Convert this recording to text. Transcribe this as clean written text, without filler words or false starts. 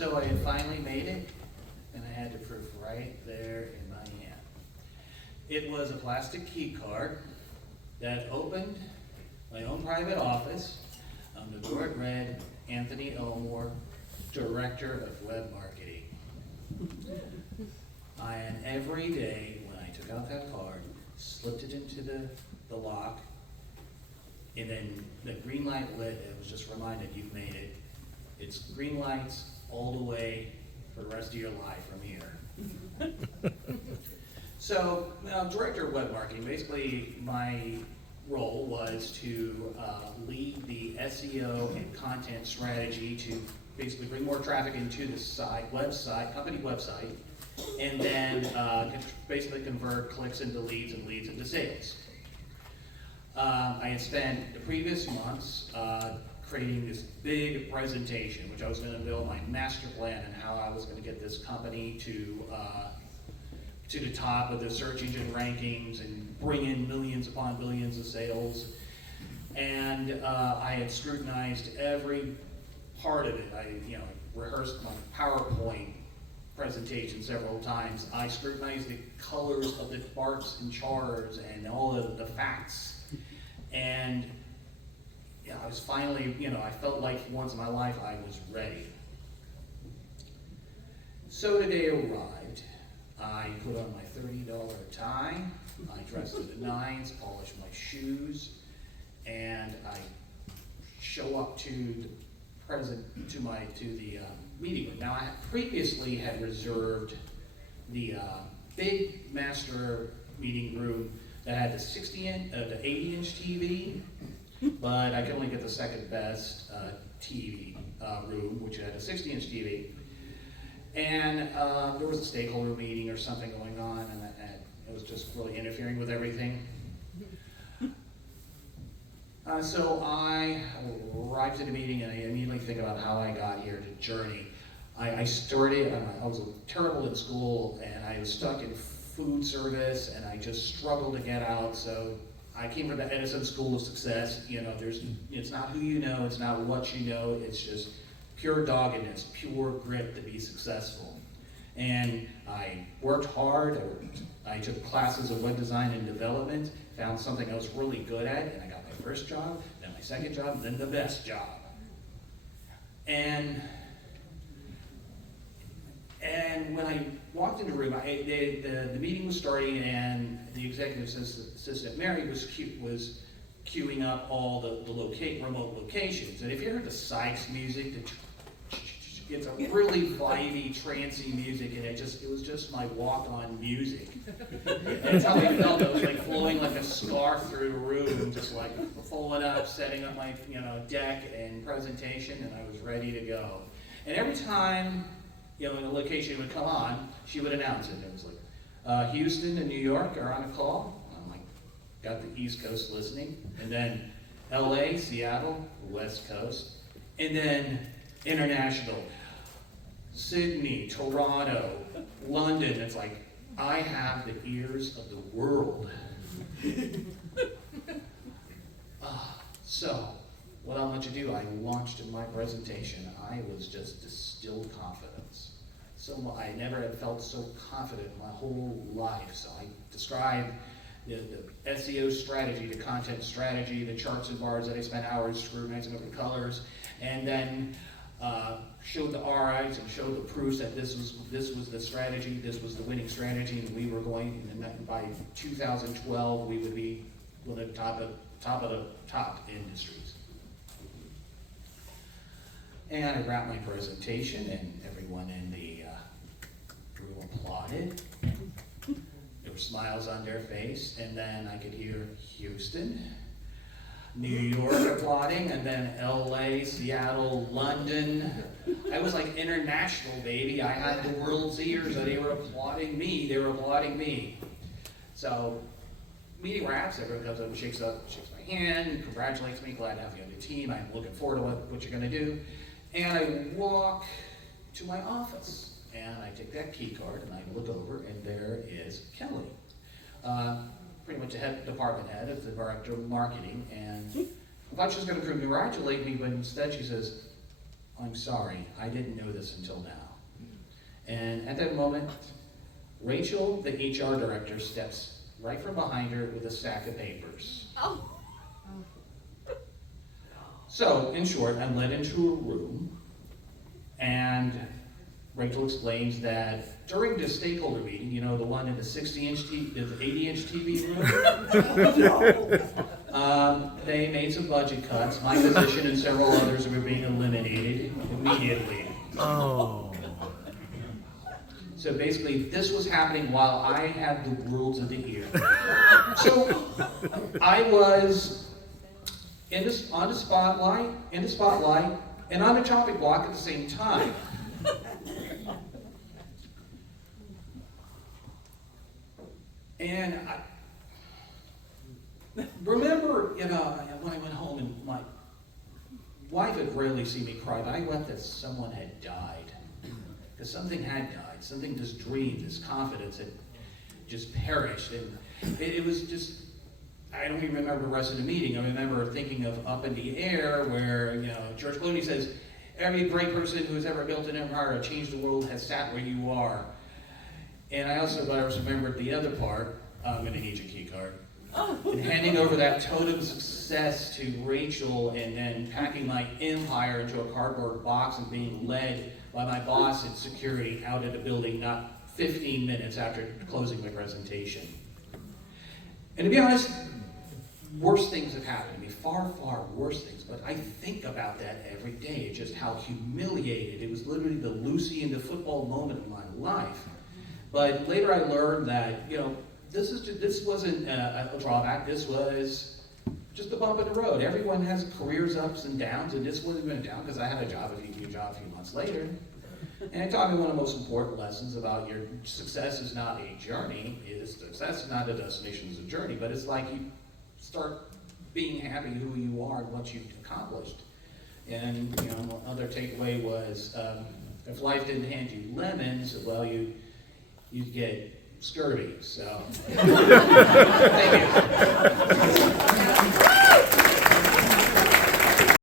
So I had finally made it, and I had the proof right there in my hand. It was a plastic key card that opened my own private office. On the door it read, Anthony Elmore, Director of Web Marketing. And every day when I took out that card, slipped it into the lock, and then the green light lit, it was just reminded, you've made it. It's green lights all the way for the rest of your life from here. So, Director of Web Marketing, basically my role was to lead the SEO and content strategy to basically bring more traffic into the company website, and then basically convert clicks into leads and leads into sales. I had spent the previous months creating this big presentation, which I was going to build my master plan and how I was going to get this company to the top of the search engine rankings and bring in millions upon billions of sales. And I had scrutinized every part of it. I rehearsed my PowerPoint presentation several times. I scrutinized the colors of the barks and chars and all of the facts. And I was finally, I felt like once in my life I was ready. So the day arrived. I put on my $30 tie, I dressed to the nines, polished my shoes, and I show up to the meeting room. Now I previously had reserved the big master meeting room that had the 80-inch TV, but I could only get the second best TV room, which had a 60-inch TV. And there was a stakeholder meeting or something going on, and it was just really interfering with everything. So I arrived at the meeting, and I immediately think about how I got here, the journey. I was terrible in school, and I was stuck in food service, and I just struggled to get out. So I came from the Edison School of Success. It's not who you know, it's not what you know, it's just pure doggedness, pure grit to be successful. And I worked hard. I took classes of web design and development, found something I was really good at, and I got my first job, then my second job, and then the best job. And when I walked in the room, the meeting was starting, and the executive assistant, Mary, was queuing up all the remote locations. And if you heard the Sykes music, it's a really vibey, trancey music, and it was just my walk-on music. And that's how I felt. I was like flowing like a scarf through the room, just like pulling up, setting up my deck and presentation, and I was ready to go. And every time a location would come on, she would announce it. It was like Houston and New York are on a call. I'm like, got the East Coast listening, and then LA, Seattle, West Coast, and then international. Sydney, Toronto, London. It's like, I have the ears of the world. So, what I want you to do, I launched in my presentation. I was just distilled confidence. So I never had felt so confident in my whole life. So I described the SEO strategy, the content strategy, the charts and bars that I spent hours scrutinizing over the colors, and then showed the RIs and showed the proofs that this was the strategy, this was the winning strategy, and we were going, and by 2012 we would be one of the top of the top industries. And I wrapped my presentation, and everyone in the room applauded. There were smiles on their face, and then I could hear Houston, New York applauding, and then LA, Seattle, London. I was like international, baby. I had the world's ears, and they were applauding me. So, meeting wraps, everyone comes up and shakes my hand, congratulates me, glad to have you on the team, I'm looking forward to what you're gonna do. And I walk to my office, and I take that key card, and I look over, and there is Kelly. Pretty much the department head of the director of marketing, and I thought she was going to congratulate me, but instead she says, I'm sorry, I didn't know this until now. And at that moment, Rachel, the HR director, steps right from behind her with a stack of papers. Oh. So, in short, I'm led into a room, and Rachel explains that during the stakeholder meeting, you know, the one in the 60-inch TV, the 80-inch TV room, they made some budget cuts. My position and several others were being eliminated immediately. Oh. So basically, this was happening while I had the world of the ear. So I was in the spotlight, and on the chopping block at the same time. And I remember, you know, when I went home and my wife had rarely seen me cry, but I wept that someone had died. Because something had died, something, this dream, this confidence had just perished. And it was just, I don't even remember the rest of the meeting. I remember thinking of Up in the Air, where, you know, George Clooney says, every great person who has ever built an empire or changed the world has sat where you are. And I also remembered the other part, I'm going to need your key card, and handing over that totem success to Rachel, and then packing my empire into a cardboard box and being led by my boss in security out of the building not 15 minutes after closing my presentation. And to be honest, worse things have happened to me, far, far worse things, but I think about that every day, just how humiliated. It was literally the Lucy in the football moment of my life. But later I learned that, you know, this wasn't a drawback, this was just a bump in the road. Everyone has careers ups and downs, and this wasn't even down because I had a new job a few months later. And it taught me one of the most important lessons about your success is not a journey, success is not a destination, it's a journey, but it's like you start being happy who you are and what you've accomplished. And, you know, another takeaway was, if life didn't hand you lemons, well, you'd get scurvy, so. Thank you.